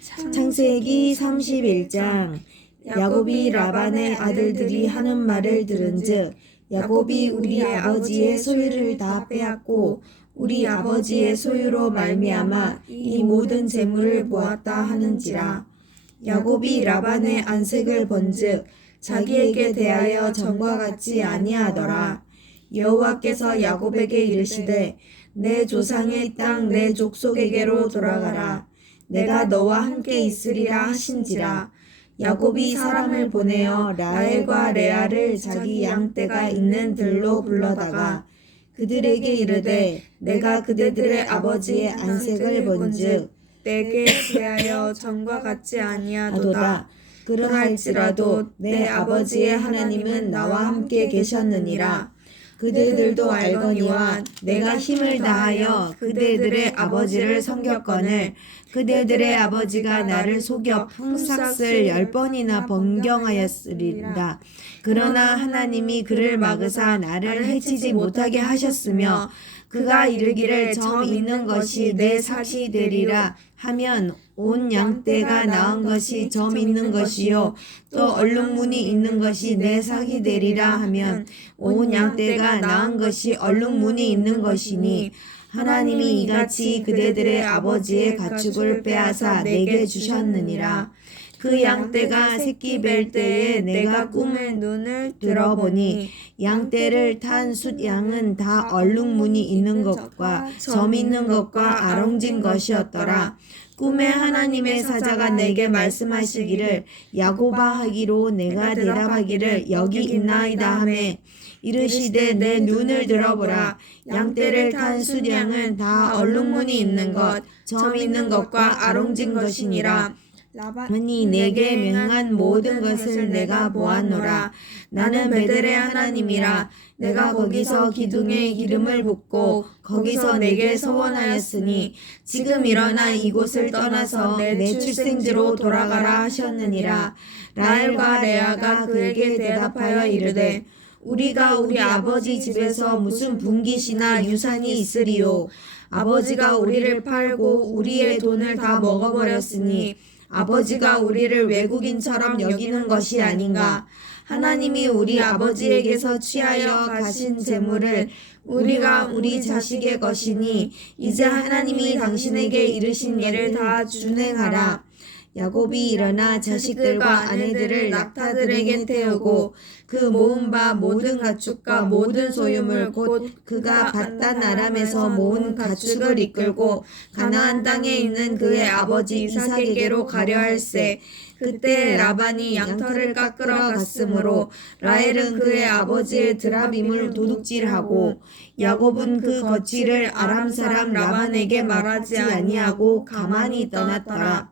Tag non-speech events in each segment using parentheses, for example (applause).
창세기 31장. 야곱이 라반의 아들들이 하는 말을 들은즉 야곱이 우리 아버지의 소유를 다 빼앗고 우리 아버지의 소유로 말미암아 이 모든 재물을 보았다 하는지라. 야곱이 라반의 안색을 본즉 자기에게 대하여 전과 같지 아니하더라. 여호와께서 야곱에게 이르시되 내 조상의 땅 내 족속에게로 돌아가라 내가 너와 함께 있으리라 하신지라. 야곱이 사람을 보내어 라헬과 레아를 자기 양떼가 있는 들로 불러다가 그들에게 이르되 내가 그대들의 아버지의 안색을 본즉 내게 대하여 전과 같지 아니하도다. 그러할지라도 내 아버지의 하나님은 나와 함께 계셨느니라 그대들도 알거니와 내가 힘을 다하여 그대들의 아버지를 섬겼거늘 그대들의 아버지가 나를 속여 풍삭을 열 번이나 번경하였으리라. 그러나 하나님이 그를 막으사 나를 해치지 못하게 하셨으며 그가 이르기를 점 있는 것이 내 삭이 되리라 하면 온 양떼가 나은 것이 점 있는 것이요. 또 얼룩무늬 있는 것이 내 삭이 되리라 하면 온 양떼가 나은 것이 얼룩무늬 있는 것이니 하나님이 이같이 그대들의 아버지의 가축을 빼앗아 내게 주셨느니라 그 양떼가 새끼 뵐 때에 내가 꿈을 눈을 들어보니 양떼를 탄 숫양은 다 얼룩무늬 있는 것과 점 있는 것과 아롱진 것이었더라. 꿈에 하나님의 사자가 내게 말씀하시기를 야고바 하기로 내가 대답하기를 여기 있나이다 하매 이르시되 내 눈을 들어보라 양떼를 탄 숫양은 다 얼룩무늬 있는 것, 점 있는 것과 아롱진 것이니라. 하니 내게 명한 모든 것을 내가 보았노라. 나는 베델의 하나님이라. 내가 거기서 기둥에 기름을 붓고 거기서 내게 서원하였으니 지금 일어나 이곳을 떠나서 내 출생지로 돌아가라 하셨느니라. 라헬과 레아가 그에게 대답하여 이르되 우리가 우리 아버지 집에서 무슨 분깃이나 유산이 있으리요. 아버지가 우리를 팔고 우리의 돈을 다 먹어버렸으니 아버지가 우리를 외국인처럼 여기는 것이 아닌가. 하나님이 우리 아버지에게서 취하여 가신 재물을 우리가 우리 자식의 것이니 이제 하나님이 당신에게 이르신 일을 다 준행하라. 야곱이 일어나 자식들과 아내들을 낙타들에게 태우고 그 모은 바 모든 가축과 모든 소유물 곧 그가 바단 아람에서 모은 가축을 이끌고 가나안 땅에 있는 그의 아버지 이삭에게로 가려 할세 그때 라반이 양털을 깎으러 갔으므로 라헬은 그의 아버지의 드라빔을 도둑질하고 야곱은 그 거취를 아람 사람 라반에게 말하지 아니하고 가만히 떠났더라.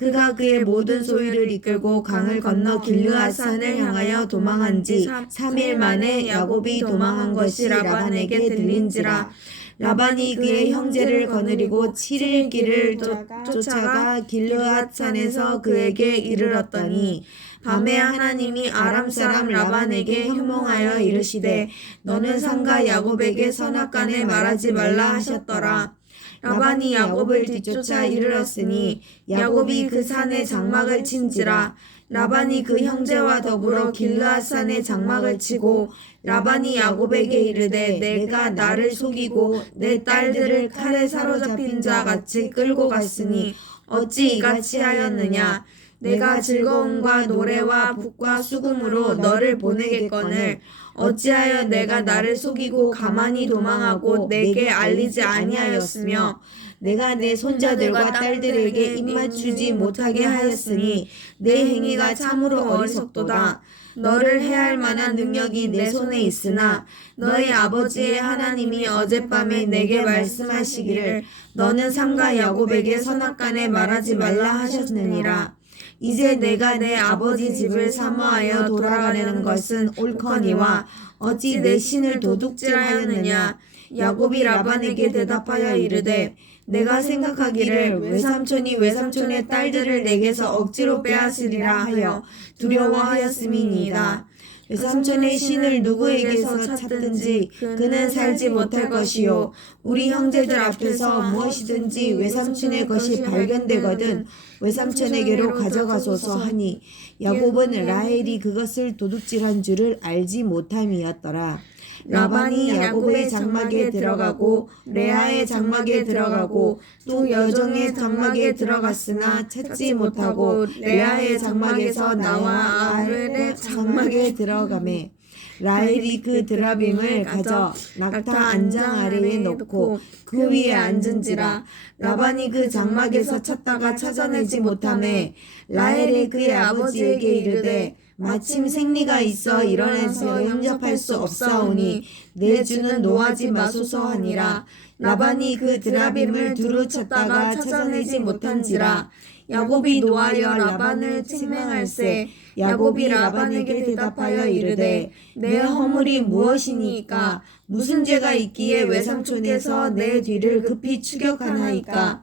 그가 그의 모든 소유를 이끌고 강을 건너 길르앗산을 향하여 도망한 지 3일 만에 야곱이 도망한 것이 라반에게 들린지라. 라반이 그의 형제를 거느리고 7일 길을 쫓- 쫓아가 길르앗산에서 그에게 이르렀더니 밤에 하나님이 아람 사람 라반에게 현몽하여 이르시되 너는 상가 야곱에게 선악간에 말하지 말라 하셨더라 라반이 야곱을 뒤쫓아 이르렀으니 야곱이 그 산에 장막을 친지라. 라반이 그 형제와 더불어 길르앗 산에 장막을 치고 라반이 야곱에게 이르되 내가 나를 속이고 내 딸들을 칼에 사로잡힌 자 같이 끌고 갔으니 어찌 이같이 하였느냐? 내가 즐거움과 노래와 북과 수금으로 너를 보내겠거늘 어찌하여 내가 나를 속이고 가만히 도망하고 내게 알리지 아니하였으며 내가 내 손자들과 딸들에게 입맞추지 못하게 하였으니 내 행위가 참으로 어리석도다. 너를 해할 만한 능력이 내 손에 있으나 너희 아버지의 하나님이 어젯밤에 내게 말씀하시기를 너는 삼가 야곱에게 선악간에 말하지 말라 하셨느니라. 이제 내가 내 아버지 집을 사모하여 돌아가려는 것은 옳거니와 어찌 내 신을 도둑질하였느냐? 야곱이 라반에게 대답하여 이르되 내가 생각하기를 외삼촌이 외삼촌의 딸들을 내게서 억지로 빼앗으리라 하여 두려워하였음이니이다 외삼촌의 신을 누구에게서 찾든지 그는 살지 못할 것이요. 우리 형제들 앞에서 무엇이든지 외삼촌의 것이 발견되거든 외삼촌에게로 가져가소서 하니 야곱은 라헬이 그것을 도둑질한 줄을 알지 못함이었더라 라반이 야곱의 장막에 들어가고 레아의 장막에 들어가고 또 여종의 장막에 들어갔으나 찾지 못하고 레아의 장막에서 나와 아벨의 장막에 들어가매. (laughs) 라헬이 그 드라빔을 가져 낙타 안장 아래에 놓고 그 위에 앉은지라 라반이 그 장막에서 찾다가 찾아내지 못하매 라헬이 그의 아버지에게 이르되 마침 생리가 있어 일어나서 영접할 수 없사오니 내 주는 노하지 마소서 하니라. 라반이 그 드라빔을 두루 찾다가 찾아내지 못한지라. 야곱이 노하여 라반을 책망할세. 야곱이 라반에게 대답하여 이르되 내 허물이 무엇이니까? 무슨 죄가 있기에 외삼촌께서 내 뒤를 급히 추격하나이까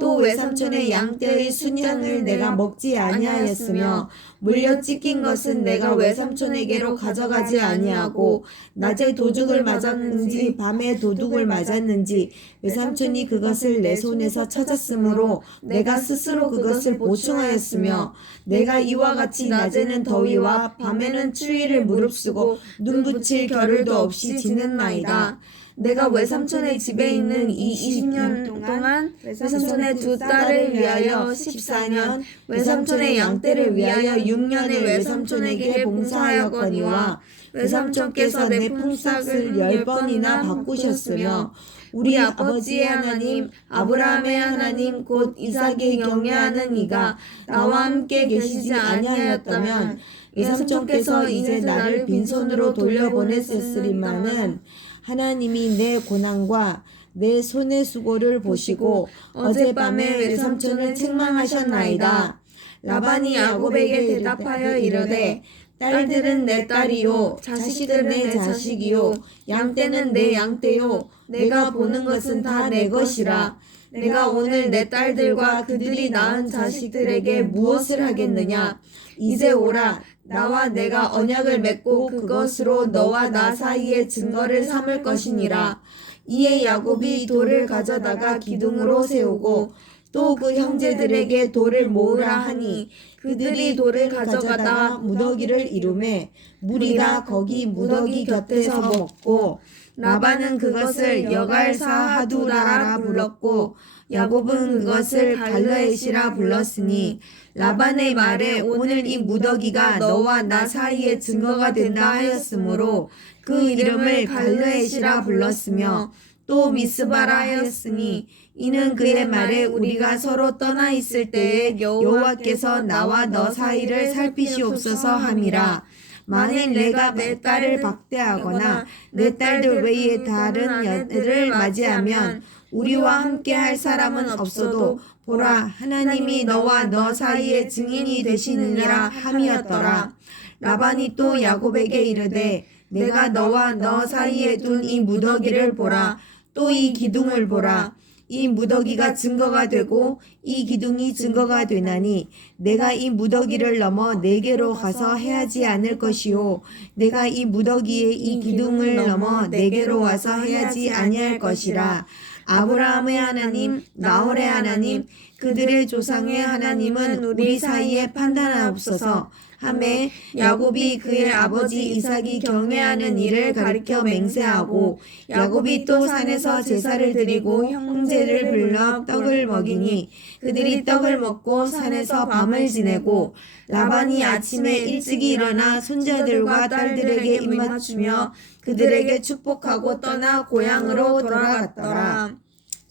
또 외삼촌의 양떼의 순양을 내가 먹지 아니하였으며 물려 찢긴 것은 내가 외삼촌에게로 가져가지 아니하고 낮에 도둑을 맞았는지 밤에 도둑을 맞았는지 외삼촌이 그것을 내 손에서 찾았으므로 내가 스스로 그것을 보충하였으며 내가 이와 같이 낮에는 더위와 밤에는 추위를 무릅쓰고 눈 붙일 겨를도 없이 지냈나이다. 내가 외삼촌의 집에 있는 이 20년 동안 외삼촌의 두 딸을 위하여 14년, 외삼촌의 양떼를 위하여 6년을 외삼촌에게 봉사하였거니와 외삼촌께서 내 품삯을 열 번이나 바꾸셨으며 우리 아버지의 하나님 아브라함의 하나님 곧 이삭의 경외하는 이가 나와 함께 계시지 아니하였다면 외삼촌께서 이제 나를 빈손으로 돌려보냈으리마는 하나님이 내 고난과 내 손의 수고를 보시고 어젯밤에 외삼촌을 책망하셨나이다. 라반이 야곱에게 대답하여 이르되 딸들은 내 딸이요 자식들은 내 자식이요 양떼는 내 양떼요 내가 보는 것은 다 내 것이라. 내가 오늘 내 딸들과 그들이 낳은 자식들에게 무엇을 하겠느냐? 이제 오라 나와 내가 언약을 맺고 그것으로 너와 나 사이에 증거를 삼을 것이니라. 이에 야곱이 돌을 가져다가 기둥으로 세우고 또 그 형제들에게 돌을 모으라 하니 그들이 돌을 가져가다가 무더기를 이루매 무리가 거기 무더기 곁에서 먹고 라반은 그것을 여갈사 하두라라 불렀고 야곱은 그것을 갈르에시라 불렀으니 라반의 말에 오늘 이 무더기가 너와 나 사이에 증거가 된다 하였으므로 그 이름을 갈르에시라 불렀으며 또 미스바라 하였으니 이는 그의 말에 우리가 서로 떠나 있을 때에 여호와께서 나와 너 사이를 살피시옵소서 함이라. 만일 내가 내 딸을 박대하거나 내 딸들 외에 다른 여들을 맞이하면 우리와 함께 할 사람은 없어도 보라 하나님이 너와 너 사이에 증인이 되시느니라 함이었더라. 라반이 또 야곱에게 이르되 내가 너와 너 사이에 둔 이 무더기를 보라. 또 이 기둥을 보라. 이 무더기가 증거가 되고 이 기둥이 증거가 되나니 내가 이 무더기를 넘어 내게로 가서 해하지 않을 것이요. 내가 이 무더기에 이 기둥을 넘어 내게로 와서 해하지 아니할 것이라 아브라함의 하나님 나홀의 하나님 그들의 조상의 하나님은 우리 사이에 판단하옵소서 함에 야곱이 그의 아버지 이삭이 경외하는 일을 가리켜 맹세하고 야곱이 또 산에서 제사를 드리고 형제를 불러 떡을 먹이니 그들이 떡을 먹고 산에서 밤을 지내고 라반이 아침에 일찍이 일어나 손자들과 딸들에게 입맞추며 그들에게 축복하고 떠나 고향으로 돌아갔더라.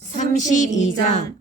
32장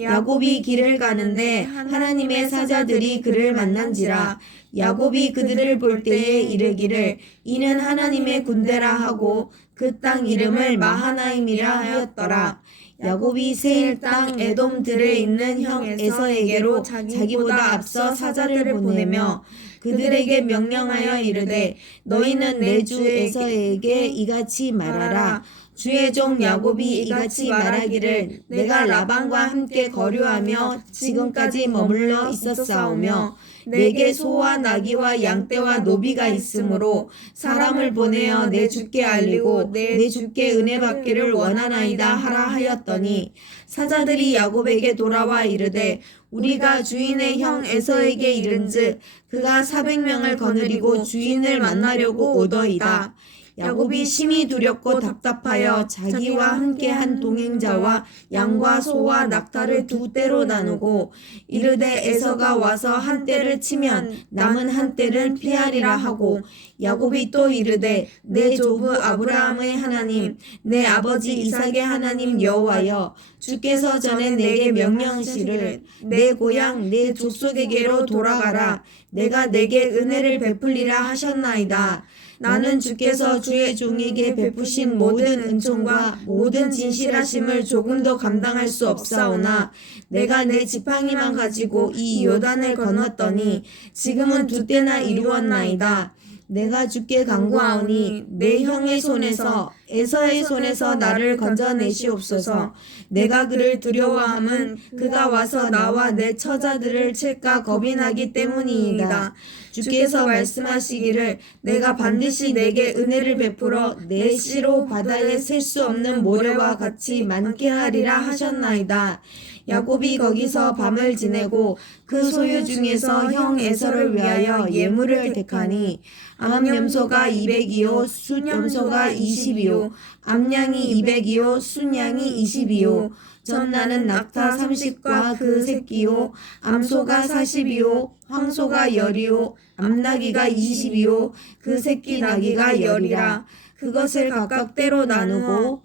야곱이 길을 가는데 하나님의 사자들이 그를 만난지라 야곱이 그들을 볼 때에 이르기를 이는 하나님의 군대라 하고 그 땅 이름을 마하나임이라 하였더라. 야곱이 세일 땅 에돔 들에 있는 형 에서에게로 자기보다 앞서 사자를 보내며 그들에게 명령하여 이르되 너희는 내 주 에서에게 이같이 말하라. 주의 종 야곱이 이같이 말하기를 내가 라반과 함께 거류하며 지금까지 머물러 있었사오며 내게 소와 나귀와 양떼와 노비가 있으므로 사람을 보내어 내 주께 알리고 내 주께 은혜 받기를 원하나이다 하라 하였더니 사자들이 야곱에게 돌아와 이르되 우리가 주인의 형 에서에게 이른즉 그가 사백 명을 거느리고 주인을 만나려고 오더이다. 야곱이 심히 두렵고 답답하여 자기와 함께한 동행자와 양과 소와 낙타를 두 떼로 나누고 이르되 에서가 와서 한 떼를 치면 남은 한 떼를 피하리라 하고 야곱이 또 이르되 내 조부 아브라함의 하나님 내 아버지 이삭의 하나님 여호와여 주께서 전에 내게 명령하시를 내 고향 내 족속에게로 돌아가라. 내가 내게 은혜를 베풀리라 하셨나이다 나는 주께서 주의 종에게 베푸신 모든 은총과 모든 진실하심을 조금도 감당할 수 없사오나 내가 내 지팡이만 가지고 이 요단을 건넜더니 지금은 두 때나 이루었나이다. 내가 주께 간구하오니 내 형의 손에서 에서의 손에서 나를 건져내시옵소서. 내가 그를 두려워함은 그가 와서 나와 내 처자들을 칠까 겁이 나기 때문이이다. 주께서 말씀하시기를 내가 반드시 내게 은혜를 베풀어 내 씨로 바다에 셀 수 없는 모래와 같이 많게 하리라 하셨나이다. 야곱이 거기서 밤을 지내고 그 소유 중에서 형 에서를 위하여 예물을 택하니 암염소가 200이요 숫염소가 20이요 암양이 200이요 순양이 20이요. 전나는 낙타 30과 그 새끼요 암소가 40이요 황소가 10이요 암나귀가 20이요 그 새끼 나귀가 10이라. 그것을 각각 때로 나누고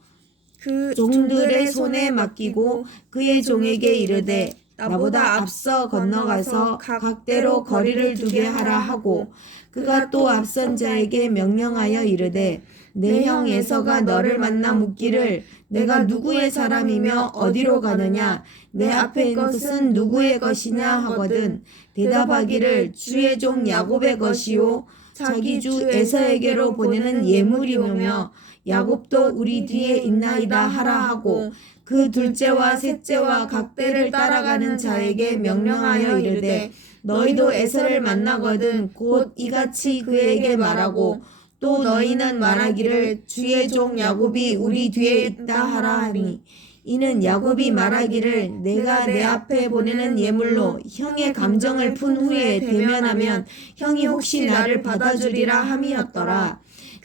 그 종들의 손에 맡기고 그의 종에게 이르되 나보다 앞서 건너가서 각대로 거리를 두게 하라 하고 그가 또 앞선 자에게 명령하여 이르되 내 형 에서가 너를 만나 묻기를 내가 누구의 사람이며 어디로 가느냐? 내 앞에 있는 것은 누구의 것이냐? 하거든 대답하기를 주의 종 야곱의 것이요. 자기 주 에서에게로 보내는 예물이오며 야곱도 우리 뒤에 있나이다 하라 하고 그 둘째와 셋째와 각대를 따라가는 자에게 명령하여 이르되 너희도 에서를 만나거든 곧 이같이 그에게 말하고 또 너희는 말하기를 주의 종 야곱이 우리 뒤에 있다 하라 하니 이는 야곱이 말하기를 내가 내 앞에 보내는 예물로 형의 감정을 푼 후에 대면하면 형이 혹시 나를 받아주리라 함이었더라.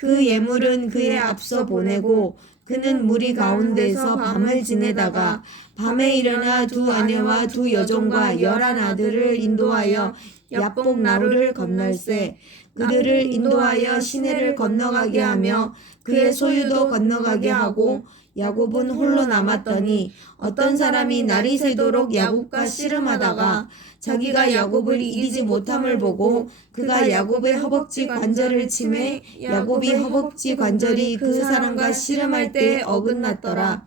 그 예물은 그의 앞서 보내고 그는 무리 가운데서 밤을 지내다가 밤에 일어나 두 아내와 두 여종과 열한 아들을 인도하여 야복 나루를 건널세 그들을 인도하여 시내를 건너가게 하며 그의 소유도 건너가게 하고 야곱은 홀로 남았더니 어떤 사람이 날이 새도록 야곱과 씨름하다가 자기가 야곱을 이기지 못함을 보고 그가 야곱의 허벅지 관절을 치매 야곱이 허벅지 관절이 그 사람과 씨름할 때 어긋났더라.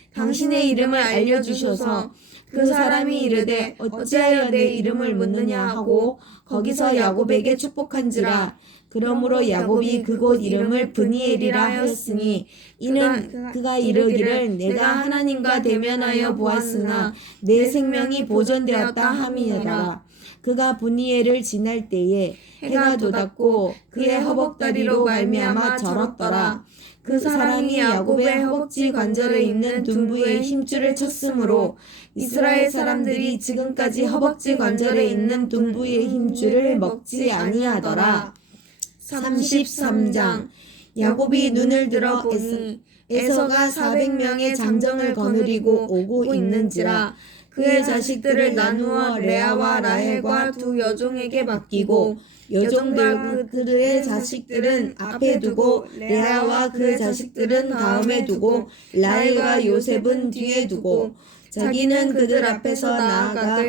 당신의 이름을 알려주셔서. 그 사람이 이르되 어찌하여 내 이름을 묻느냐? 하고 거기서 야곱에게 축복한지라. 그러므로 야곱이 그곳 이름을 브니엘이라 하였으니 이는 그가 이르기를 내가 하나님과 대면하여 보았으나 내 생명이 보존되었다 함이니라. 그가 브니엘을 지날 때에 해가 돋았고 그의 허벅다리로 말미암아 절었더라 그 사람이 야곱의 허벅지 관절에 있는 둔부에 힘줄을 쳤으므로 이스라엘 사람들이 지금까지 허벅지 관절에 있는 둔부의 힘줄을 먹지 아니하더라. 33장 야곱이 눈을 들어 에서, 에서가 400명의 장정을 거느리고 오고 있는지라 그의 자식들을 나누어 레아와 라헬과 두 여종에게 맡기고 여종들과 그들의 자식들은 앞에 두고 레아와 그의 자식들은 다음에 두고 라헬과 요셉은 뒤에 두고 자기는 그들 앞에서 나아가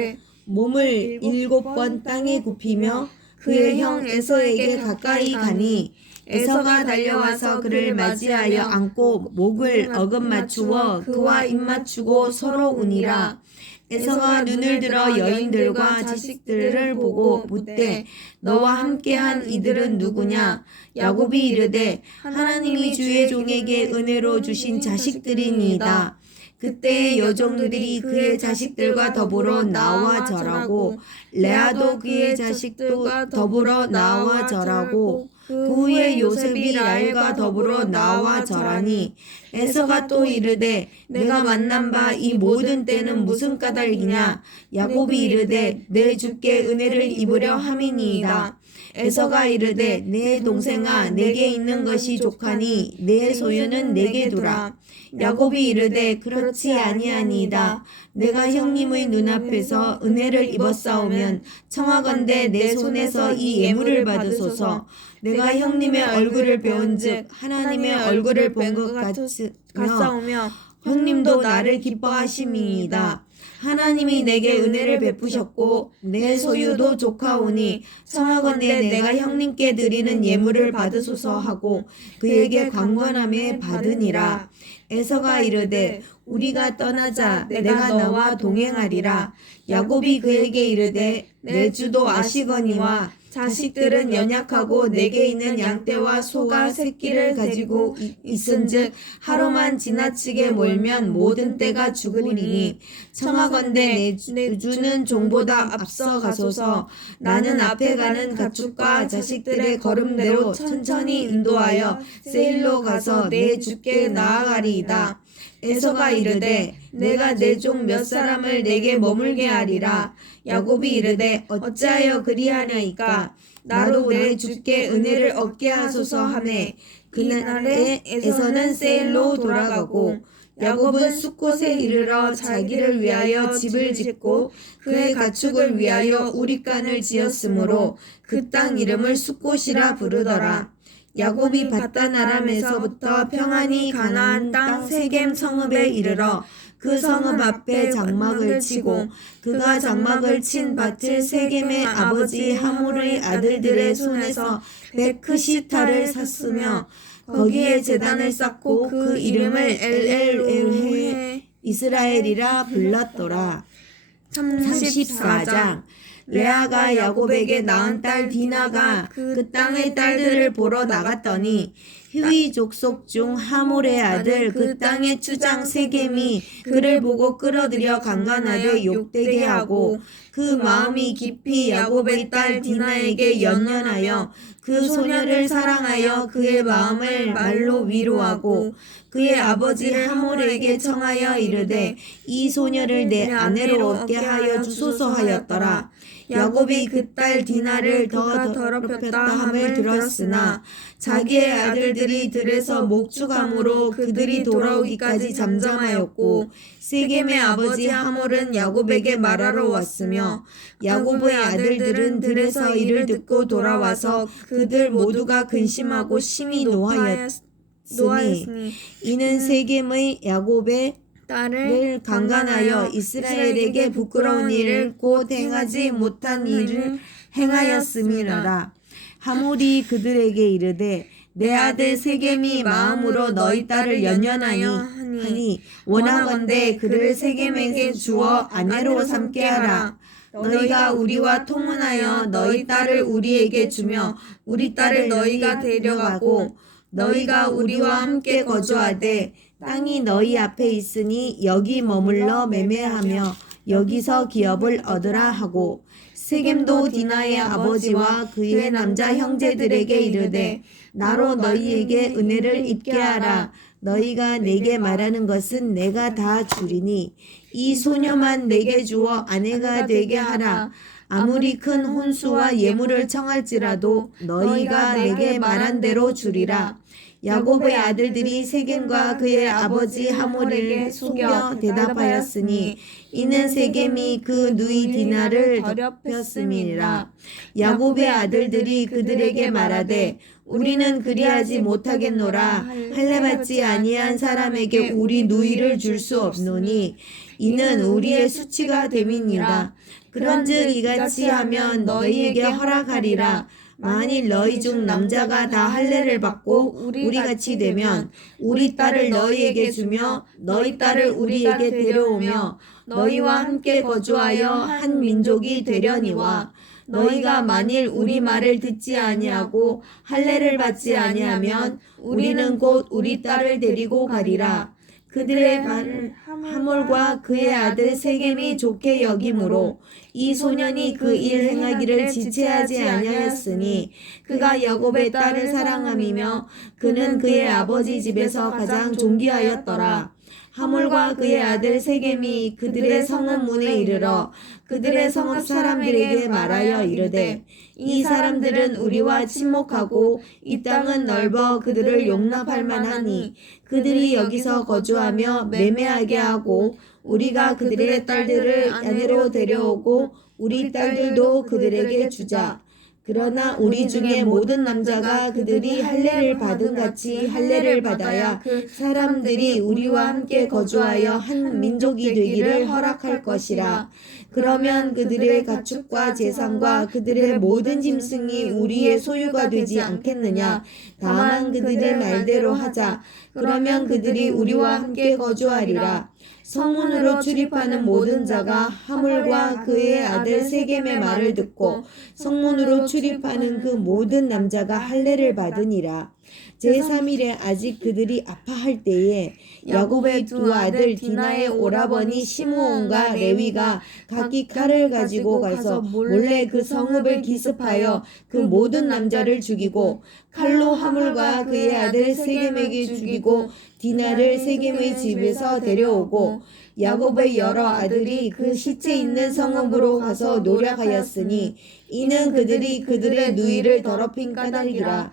몸을 일곱 번 땅에 굽히며 그의 형 에서에게 가까이 가니 에서가 달려와서 그를 맞이하여 안고 목을 어금 맞추어 그와 입 맞추고 서로 우니라 에서가 눈을 들어 여인들과 자식들을 보고 묻되 너와 함께한 이들은 누구냐? 야곱이 이르되 하나님이 주의 종에게 은혜로 주신 자식들이니이다. 그때 여종들이 그의 자식들과 더불어 나와 절하고 레아도 그의 자식들과 더불어 나와 절하고 그 후에 요셉이 라헬과 더불어 나와 절하니 에서가 또 이르되 내가 만난 바 이 모든 때는 무슨 까닭이냐? 야곱이 이르되 내 주께 은혜를 입으려 함이니이다. 에서가 이르되 내 동생아 내게 있는 것이 족하니 내 소유는 내게 두라. 야곱이 이르되 그렇지 아니하니이다. 내가 형님의 눈앞에서 은혜를 입었사오면 청하건대 내 손에서 이 예물을 받으소서 내가 형님의 얼굴을 배운즉 하나님의 얼굴을 본 것 같으며 형님도 나를 기뻐하심이니이다. 하나님이 내게 은혜를 베푸셨고 내 소유도 조카오니 청하건대 내가 형님께 드리는 예물을 받으소서 하고 그에게 강권함에 받으니라. 에서가 이르되 우리가 떠나자 내가 너와 동행하리라. 야곱이 그에게 이르되 내 주도 아시거니와 자식들은 연약하고 내게 있는 양떼와 소가 새끼를 가지고 있은즉 하루만 지나치게 몰면 모든 떼가 죽으리니 청하건대 내 주는 종보다 앞서 가소서 나는 앞에 가는 가축과 자식들의 걸음대로 천천히 인도하여 세일로 가서 내 주께 나아가리이다. 에서가 이르되 내가 내 종 몇 사람을 내게 머물게 하리라. 야곱이 이르되 어찌하여 그리하냐이까 나로 내 주께 은혜를 얻게 하소서 하매 그날에 에서는 세일로 돌아가고 야곱은 숫곳에 이르러 자기를 위하여 집을 짓고 그의 가축을 위하여 우리간을 지었으므로 그 땅 이름을 숫곳이라 부르더라. 야곱이 바단 아람에서부터 평안히 가나안 땅 세겜 성읍에 이르러 그 성읍 앞에 장막을 치고 그가 장막을 친 밭을 세겜의 아버지 하몰의 아들들의 손에서 베크시타를 샀으며 거기에 제단을 쌓고 그 이름을 엘엘엘헤 이스라엘이라 불렀더라. 34장 레아가 야곱에게 낳은 딸 디나가 그 땅의 딸들을 보러 나갔더니 히위 족속 중 하몰의 아들 그 땅의 추장 세겜이 그를 보고 끌어들여 강간하되 욕되게 하고 그 마음이 깊이 야곱의 딸 디나에게 연연하여 그 소녀를 사랑하여 그의 마음을 말로 위로하고 그의 아버지 하몰에게 청하여 이르되 이 소녀를 내 아내로 얻게 하여 주소서 하였더라. 야곱이 그 딸 디나를 더 더럽혔다 함을 들었으나 자기의 아들들이 들에서 목축함으로 그들이 돌아오기까지 잠잠하였고 세겜의 아버지 하몰은 야곱에게 말하러 왔으며 야곱의 아들들은 들에서 이를 듣고 돌아와서 그들 모두가 근심하고 심히 노하였으니 노하였으니 이는 세겜의 야곱의 딸을 를 강간하여 이스라엘에게 부끄러운 일을 곧 행하지 못한 일을 행하였음이라 하몰이 그들에게 이르되 내 아들 세겜이 마음으로 너희 딸을 연연하니 하니 원하건대 그를 세겜에게 주어 아내로 삼게 하라. 너희가 우리와 통혼하여 너희 딸을 우리에게 주며 우리 딸을 너희가 데려가고 너희가 우리와 함께 거주하되 땅이 너희 앞에 있으니 여기 머물러 매매하며 여기서 기업을 얻으라 하고 세겜도 디나의 아버지와 그의 남자 형제들에게 이르되 나로 너희에게 은혜를 입게 하라. 너희가 내게 말하는 것은 내가 다 주리니 이 소녀만 내게 주어 아내가 되게 하라 아무리 큰 혼수와 예물을 청할지라도 너희가 내게 말한 대로 주리라. 야곱의 아들들이 세겜과 그의 아버지 하몰에게 속여 대답하였으니 이는 세겜이 그 누이 디나를 덮였음이니라. 야곱의 아들들이 그들에게 말하되 우리는 그리하지 못하겠노라. 할례 받지 아니한 사람에게 우리 누이를 줄 수 없노니 이는 우리의 수치가 됨이니라 그런즉 이같이 하면 너희에게 허락하리라. 만일 너희 중 남자가 다 할례를 받고 우리 같이 되면 우리 딸을 너희에게 주며 너희 딸을 우리에게 데려오며 너희와 함께 거주하여 한 민족이 되려니와 너희가 만일 우리 말을 듣지 아니하고 할례를 받지 아니하면 우리는 곧 우리 딸을 데리고 가리라 그들의 반 하몰과 그의 아들 세겜이 좋게 여김으로 이 소년이 그 일 행하기를 지체하지 아니하였으니 그가 야곱의 딸을 사랑함이며 그는 그의 아버지 집에서 가장 존귀하였더라. 하몰과 그의 아들 세겜이 그들의 성읍 문에 이르러 그들의 성읍 사람들에게 말하여 이르되 이 사람들은 우리와 친목하고 이 땅은 넓어 그들을 용납할 만하니 그들이 여기서 거주하며 매매하게 하고 우리가 그들의 딸들을 아내로 데려오고 우리 딸들도 그들에게 주자. 그러나 우리 중에 모든 남자가 그들이 할례를 받은 같이 할례를 받아야 그 사람들이 우리와 함께 거주하여 한 민족이 되기를 허락할 것이라. 그러면 그들의 가축과 재산과 그들의 모든 짐승이 우리의 소유가 되지 않겠느냐. 다만 그들의 말대로 하자. 그러면 그들이 우리와 함께 거주하리라. 성문으로 출입하는 모든 자가 하물과 그의 아들 세겜의 말을 듣고 성문으로 출입하는 그 모든 남자가 할례를 받으니라. 제3일에 아직 그들이 아파할 때에 야곱의 두 아들 디나의 오라버니 시므온과 레위가 각기 칼을 가지고 가서 몰래 그 성읍을 기습하여 그 모든 남자를 죽이고 칼로 하물과 그의 아들 세겜에게 죽이고 디나를 세겜의 집에서 데려오고 야곱의 여러 아들이 그 시체 있는 성읍으로 가서 노력하였으니 이는 그들이 그들의 누이를 더럽힌 까닭이라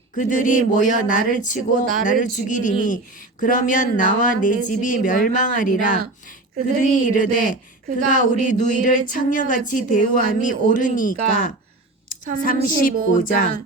그들이 모여 나를 치고 나를 죽이리니 그러면 나와 내 집이 멸망하리라. 그들이 이르되 그가 우리 누이를 창녀같이 대우함이 옳으니까. 35장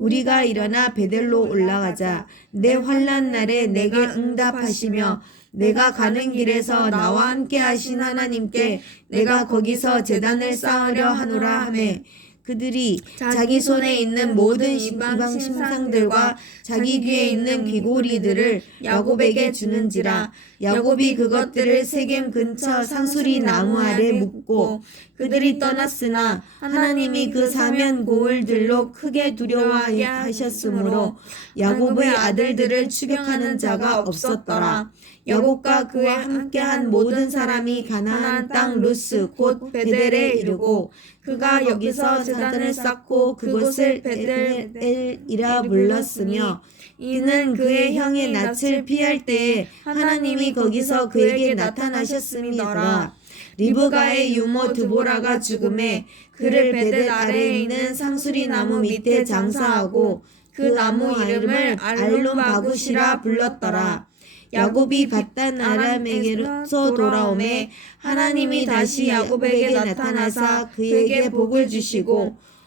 우리가 일어나 베델로 올라가자. 내 환란 날에 내게 응답하시며 내가 가는 길에서 나와 함께 하신 하나님께 내가 거기서 제단을 쌓으려 하노라 하매. 그들이 자기 손에 있는 모든 이방 신상들과 자기 귀에 있는 귀고리들을 야곱에게 주는지라 야곱이 그것들을 세겜 근처 상수리 나무 아래 묻고 그들이 떠났으나 하나님이 그 사면 고을들로 크게 두려워하셨으므로 야곱의 아들들을 추격하는 자가 없었더라. 야곱과 그와 함께한 모든 사람이 가나안 땅 루스 곧 베델에 이르고 그가 여기서 제단을 쌓고 그곳을 베델이라 불렀으며 이는 그의 형의 낯을 피할 때에 하나님이 거기서 그에게 나타나셨음이더라. 리브가의 유모 드보라가 죽음에 그를 베델 아래에 있는 상수리 나무 밑에 장사하고 그 나무 이름을 알룸 바구시라 불렀더라. 야곱이 바단 아람에게서 돌아오매 하나님이 다시 야곱에게 나타나사 그에게 복을 주시고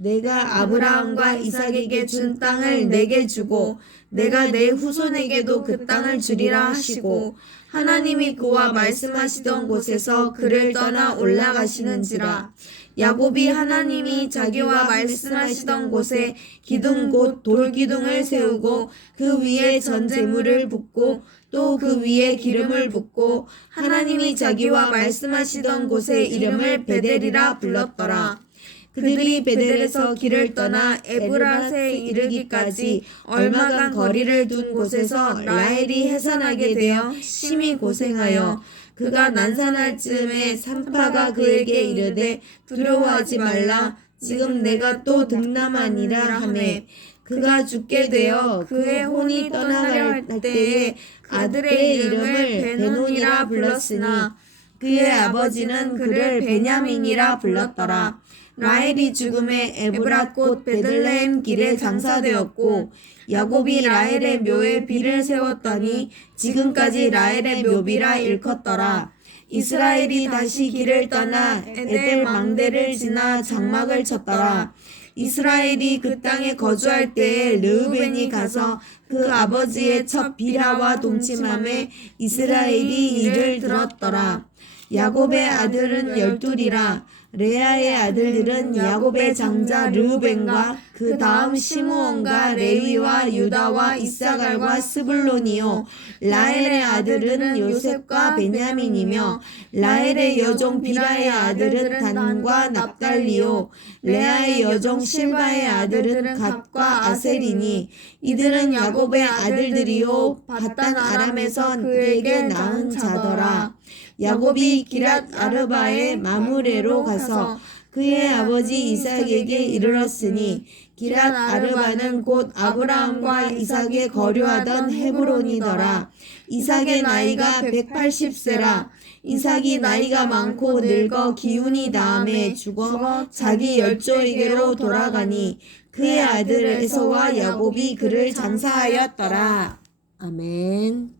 내가 아브라함과 이삭에게 준 땅을 내게 주고 내가 내 후손에게도 그 땅을 주리라 하시고 하나님이 그와 말씀하시던 곳에서 그를 떠나 올라가시는지라 야곱이 하나님이 자기와 말씀하시던 곳에 기둥 곧 돌기둥을 세우고 그 위에 전제물을 붓고 또 그 위에 기름을 붓고 하나님이 자기와 말씀하시던 곳의 이름을 베델이라 불렀더라. 그들이 베델에서 길을 떠나 에브라스에 이르기까지 얼마간 거리를 둔 곳에서 라헬이 해산하게 되어 심히 고생하여 그가 난산할 즈음에 산파가 그에게 이르되 두려워하지 말라 지금 내가 또 등남하니라 하매 그가 죽게 되어 그의 혼이 떠나갈 때에 아들의 이름을 베논이라 불렀으나 그의 아버지는 그를 베냐민이라 불렀더라. 라헬이 죽음에 에브라 곧 베들레헴 길에 장사되었고 야곱이 라헬의 묘에 비를 세웠더니 지금까지 라헬의 묘비라 일컫더라. 이스라엘이 다시 길을 떠나 에델 망대를 지나 장막을 쳤더라. 이스라엘이 그 땅에 거주할 때에 르우벤이 가서 그 아버지의 첫 비라와 동침함에 이스라엘이 이를 들었더라. 야곱의 아들은 열둘이라 레아의 아들들은 야곱의 장자 르우벤과 그 다음 시므온과 레위와 유다와 이사갈과 스불론이요. 라헬의 아들은 요셉과 베냐민이며 라헬의 여종 비라의 아들은 단과 납달리요. 레아의 여종 실바의 아들은 갓과 아셀이니 이들은 야곱의 아들들이요. 바단 아람에서 그에게 낳은 자더라 야곱이 기랏 아르바의 마무레로 가서 그의 아버지 이삭에게 이르렀으니 기랏 아르바는 곧 아브라함과 이삭의 거류하던 헤브론이더라. 이삭의 나이가 180세라. 이삭이 나이가 많고 늙어 기운이 다음에 죽어 자기 열조에게로 돌아가니 그의 아들 에서와 야곱이 그를 장사하였더라. 아멘.